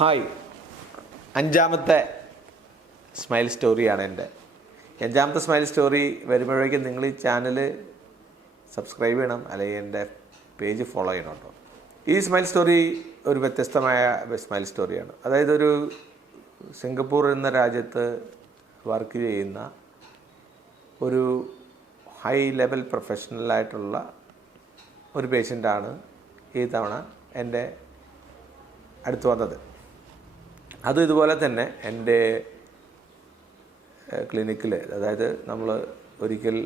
Hi, അഞ്ചാമത്തെ smile സ്റ്റോറിയാണ് എൻ്റെ. അഞ്ചാമത്തെ സ്മൈൽ സ്റ്റോറി വരുമ്പോഴേക്കും നിങ്ങൾ ഈ ചാനൽ സബ്സ്ക്രൈബ് ചെയ്യണം, അല്ലെങ്കിൽ എൻ്റെ പേജ് ഫോളോ ചെയ്യണം കേട്ടോ. ഈ സ്മൈൽ സ്റ്റോറി ഒരു വ്യത്യസ്തമായ സ്മൈൽ സ്റ്റോറിയാണ്. അതായത് ഒരു സിംഗപ്പൂർ എന്ന രാജ്യത്ത് വർക്ക് ചെയ്യുന്ന ഒരു ഹൈ ലെവൽ പ്രൊഫഷണലായിട്ടുള്ള ഒരു പേഷ്യൻ്റാണ് ഈ തവണ എൻ്റെ അടുത്ത് വന്നത്. അതും ഇതുപോലെ തന്നെ എൻ്റെ ക്ലിനിക്കിൽ, അതായത് നമ്മൾ ഒരിക്കൽ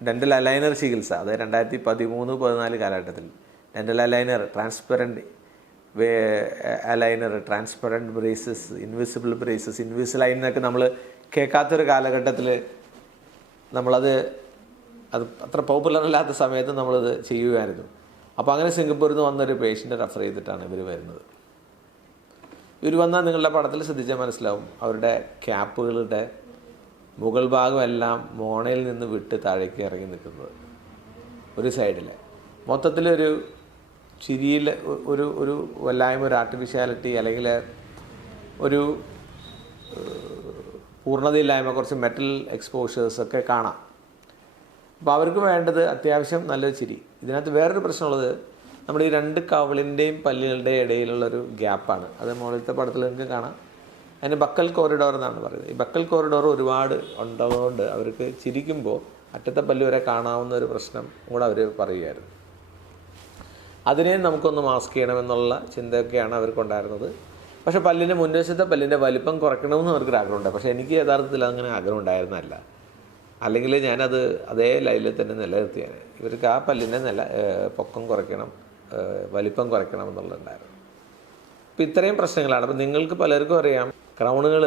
ഡെൻ്റൽ അലൈനർ ചികിത്സ, അതായത് 2013-14 കാലഘട്ടത്തിൽ dental aligner, transparent aligner, transparent braces, invisible braces, Invisalign എന്നൊക്കെ നമ്മൾ കേൾക്കാത്തൊരു കാലഘട്ടത്തിൽ നമ്മളത് അത്ര പോപ്പുലർ അല്ലാത്ത സമയത്ത് നമ്മളത് ചെയ്യുമായിരുന്നു. അപ്പോൾ അങ്ങനെ സിംഗപ്പൂരിൽ നിന്ന് വന്നൊരു പേഷ്യൻ്റ് റെഫർ ചെയ്തിട്ടാണ് ഇവർ വരുന്നത്. ഇവർ വന്നാൽ നിങ്ങളുടെ പടത്തിൽ ശ്രദ്ധിച്ചാൽ മനസ്സിലാവും, അവരുടെ ക്യാപ്പുകളുടെ മുകൾ ഭാഗമെല്ലാം മോണയിൽ നിന്ന് വിട്ട് താഴേക്ക് ഇറങ്ങി നിൽക്കുന്നത്. ഒരു സൈഡിൽ മൊത്തത്തിലൊരു ചിരിയിൽ ഒരു വല്ലായ്മ, ഒരു ആർട്ടിഫിഷ്യാലിറ്റി, അല്ലെങ്കിൽ ഒരു പൂർണ്ണതയില്ലായ്മ, കുറച്ച് മെറ്റൽ എക്സ്പോഷേഴ്സൊക്കെ കാണാം. അപ്പോൾ അവർക്ക് വേണ്ടത് അത്യാവശ്യം നല്ലൊരു ചിരി. ഇതിനകത്ത് വേറൊരു പ്രശ്നമുള്ളത്, നമ്മുടെ ഈ രണ്ട് കവിളിൻ്റെയും പല്ലുകളുടെയും ഇടയിലുള്ളൊരു ഗ്യാപ്പാണ്. അത് മുകളിലത്തെ പടത്തിൽ നിങ്ങൾക്ക് കാണാം. അതിന് ബക്കൽ കോറിഡോർ എന്നാണ് പറയുന്നത്. ഈ ബക്കൽ കോറിഡോർ ഒരുപാട് ഉള്ളതുകൊണ്ട് അവർക്ക് ചിരിക്കുമ്പോൾ അറ്റത്തെ പല്ല് വരെ കാണാവുന്ന ഒരു പ്രശ്നം കൂടെ അവർ പറയുമായിരുന്നു. അതിനെ നമുക്കൊന്ന് മാസ്ക് ചെയ്യണമെന്നുള്ള ചിന്തയൊക്കെയാണ് അവർക്കുണ്ടായിരുന്നത്. പക്ഷേ പല്ലിൻ്റെ മുൻവശത്തെ പല്ലിൻ്റെ വലിപ്പം കുറയ്ക്കണമെന്ന് അവർക്ക് ആഗ്രഹമുണ്ട്. പക്ഷേ എനിക്ക് യഥാർത്ഥത്തിൽ അങ്ങനെ ആഗ്രഹം ഉണ്ടായിരുന്നല്ല. അല്ലെങ്കിൽ ഞാനത് അതേ ലൈനിൽ തന്നെ നിലനിർത്തിയാണ്. ഇവർക്ക് ആ പല്ലിൻ്റെ പൊക്കം കുറയ്ക്കണം, വലിപ്പം കുറയ്ക്കണം എന്നുള്ളതുണ്ടായിരുന്നു. അപ്പോൾ ഇത്രയും പ്രശ്നങ്ങളാണ്. അപ്പോൾ നിങ്ങൾക്ക് പലർക്കും അറിയാം, ക്രൗണുകൾ,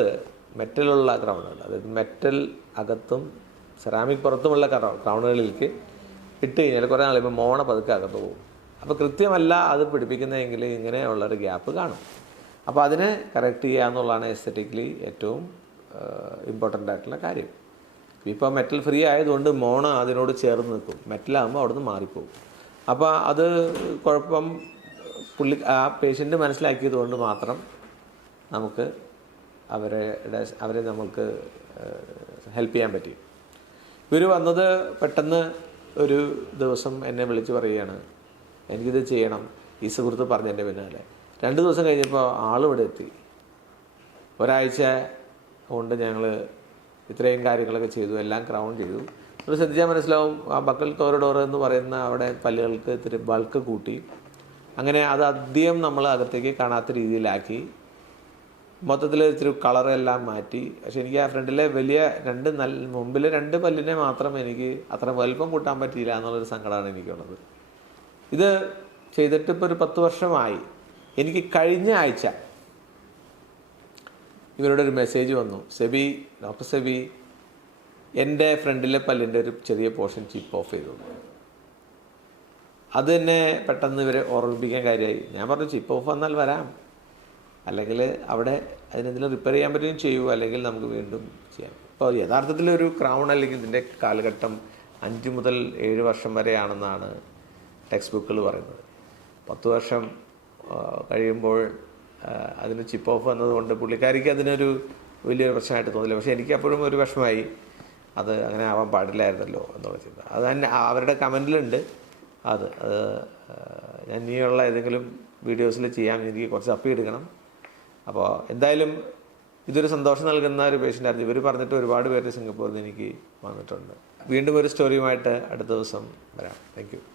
മെറ്റലുള്ള ക്രൗണുകൾ, അതായത് മെറ്റൽ അകത്തും സെറാമിക് പുറത്തുമുള്ള ക്രൗണുകളിലേക്ക് ഇട്ട് കഴിഞ്ഞാൽ കുറേ നാളിപ്പോൾ മോണ പതുക്കെ അകത്ത് പോകും. അപ്പോൾ കൃത്യമല്ല അത് പിടിപ്പിക്കുന്നതെങ്കിൽ ഇങ്ങനെയുള്ളൊരു ഗ്യാപ്പ് കാണും. അപ്പോൾ അതിനെ കറക്റ്റ് ചെയ്യുക എന്നുള്ളതാണ് എസ്തെറ്റിക്കലി ഏറ്റവും ഇമ്പോർട്ടൻ്റ് ആയിട്ടുള്ള കാര്യം. ഇപ്പോൾ മെറ്റൽ ഫ്രീ ആയതുകൊണ്ട് മോണ അതിനോട് ചേർന്ന് നിൽക്കും, മെറ്റലാകുമ്പോൾ അവിടെ നിന്ന് മാറിപ്പോകും. അപ്പോൾ അത് കുഴപ്പം ആ പേഷ്യൻ്റ് മനസ്സിലാക്കിയത് കൊണ്ട് മാത്രം നമുക്ക് അവരെ നമുക്ക് ഹെൽപ്പ് ചെയ്യാൻ പറ്റി. ഇവർ വന്നത് പെട്ടെന്ന് ഒരു ദിവസം എന്നെ വിളിച്ച് പറയുകയാണ്, എനിക്കിത് ചെയ്യണം. ഈ സുഹൃത്ത് പറഞ്ഞതിൻ്റെ പിന്നാലെ 2 ദിവസം കഴിഞ്ഞപ്പോൾ ആളിവിടെ എത്തി. ഒരാഴ്ച കൊണ്ട് ഞങ്ങൾ ഇത്രയും കാര്യങ്ങളൊക്കെ ചെയ്തു, എല്ലാം ക്രൗൺ ചെയ്തു. ഒരു ശ്രദ്ധിച്ചാൽ മനസ്സിലാവും, ആ ബക്കൽ കോറിഡോർ എന്ന് പറയുന്ന അവിടെ പല്ലുകൾക്ക് ഇത്തിരി ബൾക്ക് കൂട്ടി. അങ്ങനെ അത് അധികം നമ്മൾ അകത്തേക്ക് കാണാത്ത രീതിയിലാക്കി. മൊത്തത്തിൽ ഇത്തിരി കളറെല്ലാം മാറ്റി. പക്ഷെ എനിക്ക് ആ ഫ്രണ്ടിലെ വലിയ മുമ്പിലെ 2 പല്ലിനെ മാത്രം എനിക്ക് അത്ര വലുപ്പം കൂട്ടാൻ പറ്റിയില്ല എന്നുള്ളൊരു സങ്കടമാണ് എനിക്കുള്ളത്. ഇത് ചെയ്തിട്ട് ഇപ്പോൾ ഒരു 10 വർഷമായി. എനിക്ക് കഴിഞ്ഞ ആഴ്ച ഇവരുടെ ഒരു മെസ്സേജ് വന്നു, ഡോക്ടർ സെബി, എൻ്റെ ഫ്രണ്ടിലെ പല്ലിൻ്റെ ഒരു ചെറിയ പോർഷൻ ചിപ്പ് ഓഫ് ചെയ്തു. അത് തന്നെ പെട്ടെന്ന് ഇവരെ ഓർമ്മിപ്പിക്കാൻ കാര്യമായി. ഞാൻ പറഞ്ഞു, ചിപ്പ് ഓഫ് വന്നാൽ വരാം, അല്ലെങ്കിൽ അവിടെ അതിനെന്തെങ്കിലും റിപ്പയർ ചെയ്യാൻ പറ്റുകയും ചെയ്യൂ, അല്ലെങ്കിൽ നമുക്ക് വീണ്ടും ചെയ്യാം. ഇപ്പോൾ യഥാർത്ഥത്തിലൊരു ക്രൗൺ അല്ലെങ്കിൽ ഇതിൻ്റെ കാലഘട്ടം 5 മുതൽ 7 വർഷം വരെയാണെന്നാണ് ടെക്സ്റ്റ് ബുക്കുകൾ പറയുന്നത്. 10 വർഷം കഴിയുമ്പോൾ അതിന് ചിപ്പ് ഓഫ് വന്നതുകൊണ്ട് പുള്ളിക്കാരിക്ക് അതിനൊരു വലിയൊരു പ്രശ്നമായിട്ട് തോന്നില്ല. പക്ഷേ എനിക്ക് അപ്പോഴും ഒരു വിഷമമായി, അത് അങ്ങനെ ആവാൻ പാടില്ലായിരുന്നല്ലോ എന്നുള്ള ചിന്ത. അത് തന്നെ അവരുടെ കമൻറ്റിലുണ്ട്. അത് ഞാൻ ഇനിയുള്ള ഏതെങ്കിലും വീഡിയോസിൽ ചെയ്യാൻ എനിക്ക് കുറച്ച് എടുക്കണം. അപ്പോൾ എന്തായാലും ഇതൊരു സന്തോഷം നൽകുന്ന ഒരു പേഷ്യൻ്റായിരുന്നു. ഇവർ പറഞ്ഞിട്ട് ഒരുപാട് പേര് സിംഗപ്പൂരിൽ നിന്ന് എനിക്ക് വന്നിട്ടുണ്ട്. വീണ്ടും ഒരു സ്റ്റോറിയുമായിട്ട് അടുത്ത ദിവസം വരാം. Thank you.